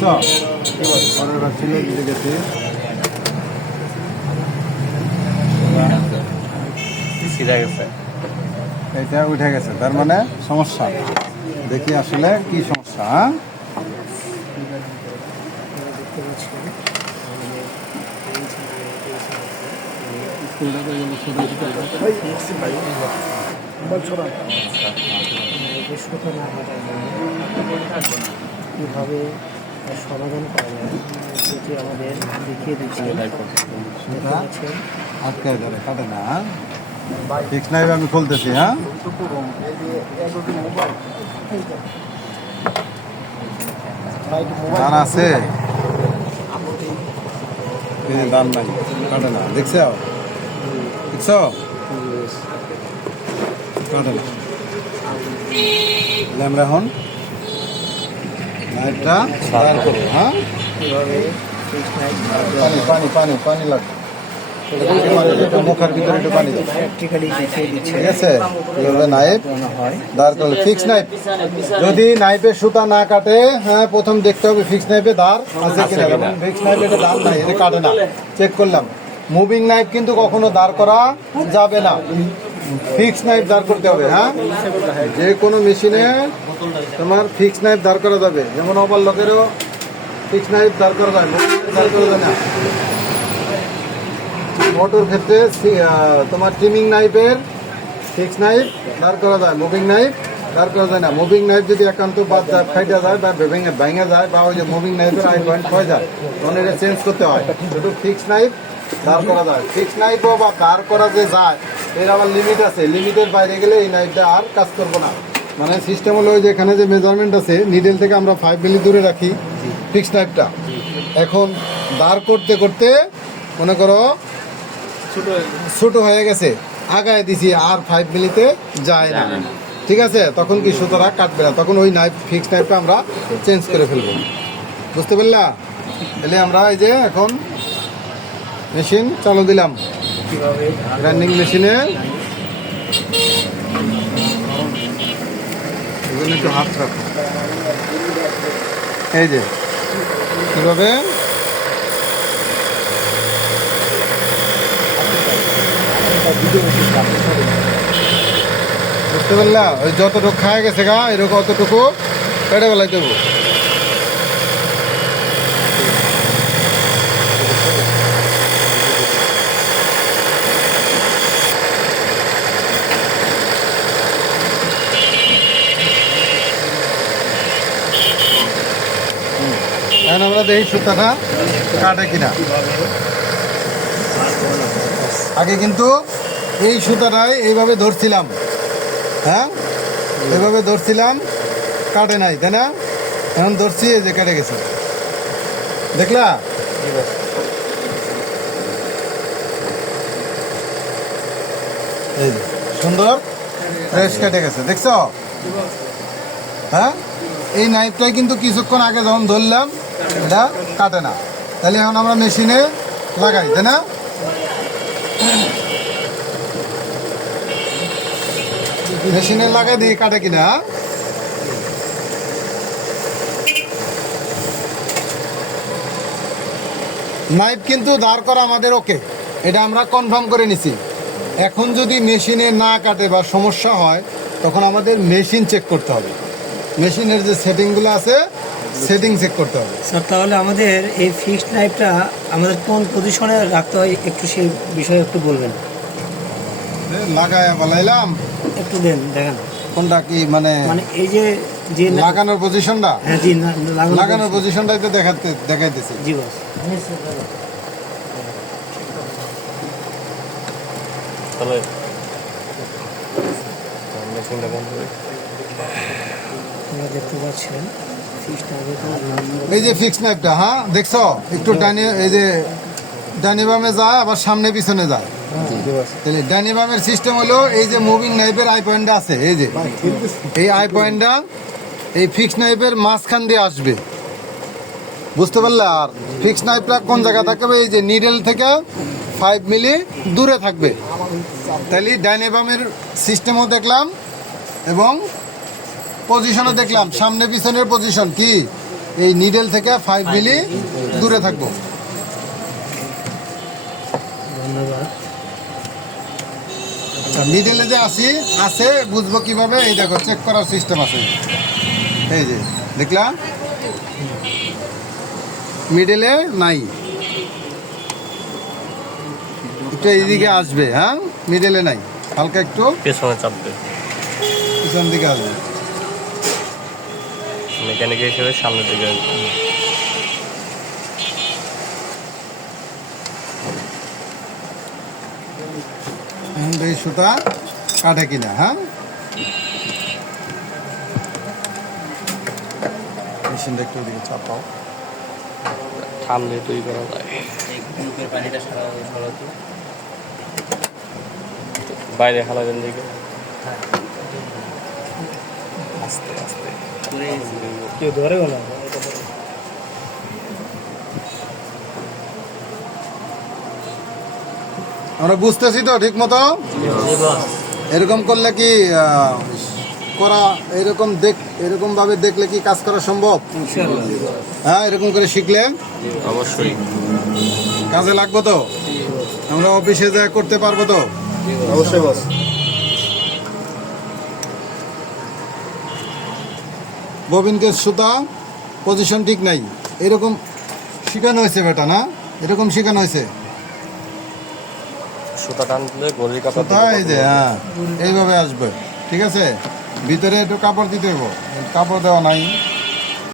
দেখছ পরের বার ছিল দিতে গেছি গেছে এটা উঠে গেছে তার মানে সমস্যা দেখি আসলে কি সমস্যা হ্যাঁ কীভাবে তার সমাধান করা যায়। সেটি আমাদের দেখিয়ে দিচ্ছে। ধরে কাটে না হ্যাঁ? ফিক্স নাইভ আমি খুলতেছি হ্যাঁ? দান আছে। দান নাই কাটে না দেখছ? দেখছ? কাটে না। আমরা এখন লাইটটা দাঁড় করব হ্যাঁ? পানি পানি পানি পানি লাগবে। মুখের ভিতরে একটু পানি ঠিক আছে? এভাবে নাইফ দাঁড় করলে ফিক্স নাইফ যদি নাইফের সুতা না কাটে হ্যাঁ প্রথম দেখতে হবে ফিক্স নাইফে দাঁড় আছে কিনা। ফিক্স নাইফে এটা দাঁড় নাই এটা কাটে না। চেক করলাম। মুভিং নাইফ কিন্তু কখনো দাঁড় করা যাবে না। ফিক্স নাইফ দাঁড় করতে হবে হ্যাঁ? যে কোনো মেশিনে তোমার ফিক্স নাইফ দাঁড় করা যাবে যেমন ওভার লোকেরও ফিক্স নাইফ দাঁড় করা যায় দাঁড় করা যায় না। মোটর ক্ষেত্রে তোমার ট্রিমিং নাইফের ফিক্স নাইফ দাঁড় করা যায় মুভিং নাইফ দাঁড় করা যায় না। মুভিং নাইফ যদি একান্ত বাদ যায়, ফাইটা যায় বা ভেঙে ভেঙে যায় বা ওই যে মুভিং নাইফের আই পয়েন্ট হয়ে যায়, তখন এটা চেঞ্জ করতে হয়। শুধু ফিক্স নাইফ দাঁড় করা যায় ফিক্স নাইফও বা দাঁড় করা যে যায়, এর আবার লিমিট আছে। লিমিটের বাইরে গেলে এই নাইফটা আর কাজ করব না। মানে সিস্টেম হলো যে এখানে যে মেজারমেন্ট আছে নিডেল থেকে আমরা ফাইভ মিলি দূরে রাখি ফিক্স নাইফটা এখন দাঁড় করতে করতে মনে করো ছোট হয়ে গেছে। আগায় দিছি আর ফাইভ মিলিতে যায় না। ঠিক আছে? তখন কি সুতরা কাটবে না? তখন ওই নাইফ ফিক্স নাইফটা আমরা চেঞ্জ করে ফেলব। বুঝতে পারলা? তাহলে আমরা এই যে এখন মেশিন চালু দিলাম। রানিং মেশিনে এখানে একটু হাত রাখো। এই যে, কীভাবে? বুঝতে পারলা? ওই যতটুকু খায় গেছে গা, এরকম অতটুকু পেটে বেলায় দেবো আমরা দেখি সুতাটা কাটে কিনা। আগে কিন্তু এই সুতাটাই এইভাবে ধরছিলাম। হ্যাঁ? এইভাবে ধরছিলাম, কাটে নাই, তাই না? এখন ধরছি, এই যে কেটে গেছে। দেখলা? এই সুন্দর ফ্রেশ কেটে গেছে, দেখছ? হ্যাঁ? এই নাইফটাই কিন্তু কিছুক্ষণ আগে যখন ধরলাম এটা কাটে না। তাহলে এখন আমরা মেশিনে লাগাই, তাই না? মেশিনে লাগাই দিই কাটে কিনা? নাইফ কিন্তু দাঁড় করা আমাদের ওকে। এটা আমরা কনফার্ম করে নিছি। এখন যদি মেশিনে না কাটে বা সমস্যা হয়, তখন আমাদের মেশিন চেক করতে হবে। মেশিনের যে সেটিংগুলো আছে সেটিং চেক করতে হবে। স্যার তাহলে আমাদের এই ফিক্সড নাইফটা আমাদের কোন পজিশনে রাখতে হয় একটু সেই বিষয়ে একটু বলবেন। লাগায় বলাইলাম একটু দেন দেখেন। কোনটা কি মানে মানে এই যে যে লাগানোর পজিশনটা হ্যাঁ জি লাগানোর পজিশনটাই তো দেখাতে দেখাইতেছি। জি বস। তাহলে মেশিনটা বন্ধ করে। দেখতে পাচ্ছেন। এই যে ফিক্স নাইফটা হ্যাঁ? দেখছ? একটু ডানি, এই যে ডানি বামে যায়, আবার সামনে পিছনে যায়। তাহলে ডানি বামের সিস্টেম হলো এই যে মুভিং নাইফের আই পয়েন্টটা আছে, এই যে। এই আই পয়েন্টটা এই ফিক্স নাইফের মাঝখান দিয়ে আসবে। বুঝতে পারলে? আর ফিক্স নাইফটা কোন জায়গায় থাকবে এই যে নিডেল থেকে ফাইভ মিলি দূরে থাকবে। তাহলে ডাইনেবামের সিস্টেমও দেখলাম এবং পজিশনও দেখলাম সামনে পিছনের পজিশন কি? এই নিডেল থেকে ফাইভ মিলি দূরে থাকব। ধন্যবাদ। মিডলে যে আসি আছে বুঝব কীভাবে এই দেখো চেক করার সিস্টেম আছে। এই যে দেখলাম? মিডলে নাই। একটু এইদিকে আসবে হ্যাঁ? মিডলে নাই হালকা একটু। পেছনে চাপবে। পিছন দিকে আসবে। মেকানিক হিসেবে সামনের দিকে আসবে। সুতা কাটে কিনা হ্যাঁ? মেশিনটা একটু ওদিকে চাপাও। থামলে তৈরি করা যায়। পানিটা বাইরে হালাবেন দিকে। আস্তে আস্তে। কেউ আমরা বুঝতেছি তো ঠিক মতো? এরকম করলে কি করা এরকম দেখ এরকম ভাবে দেখলে কি কাজ করা সম্ভব? হ্যাঁ এরকম করে শিখলে? অবশ্যই। কাজে লাগবো তো? আমরা অফিসে যা করতে পারব তো? অবশ্যই বস। ববিনকে সুতা পজিশন ঠিক নাই। এরকম শেখানো হয়েছে বেটা না? এরকম শেখানো হয়েছে? সুতা টানলে গলির কাপড় সুতা এই যে হ্যাঁ এইভাবে আসবে ঠিক আছে? ভিতরে একটু কাপড় দিতে হইব। কাপড় দেওয়া নাই।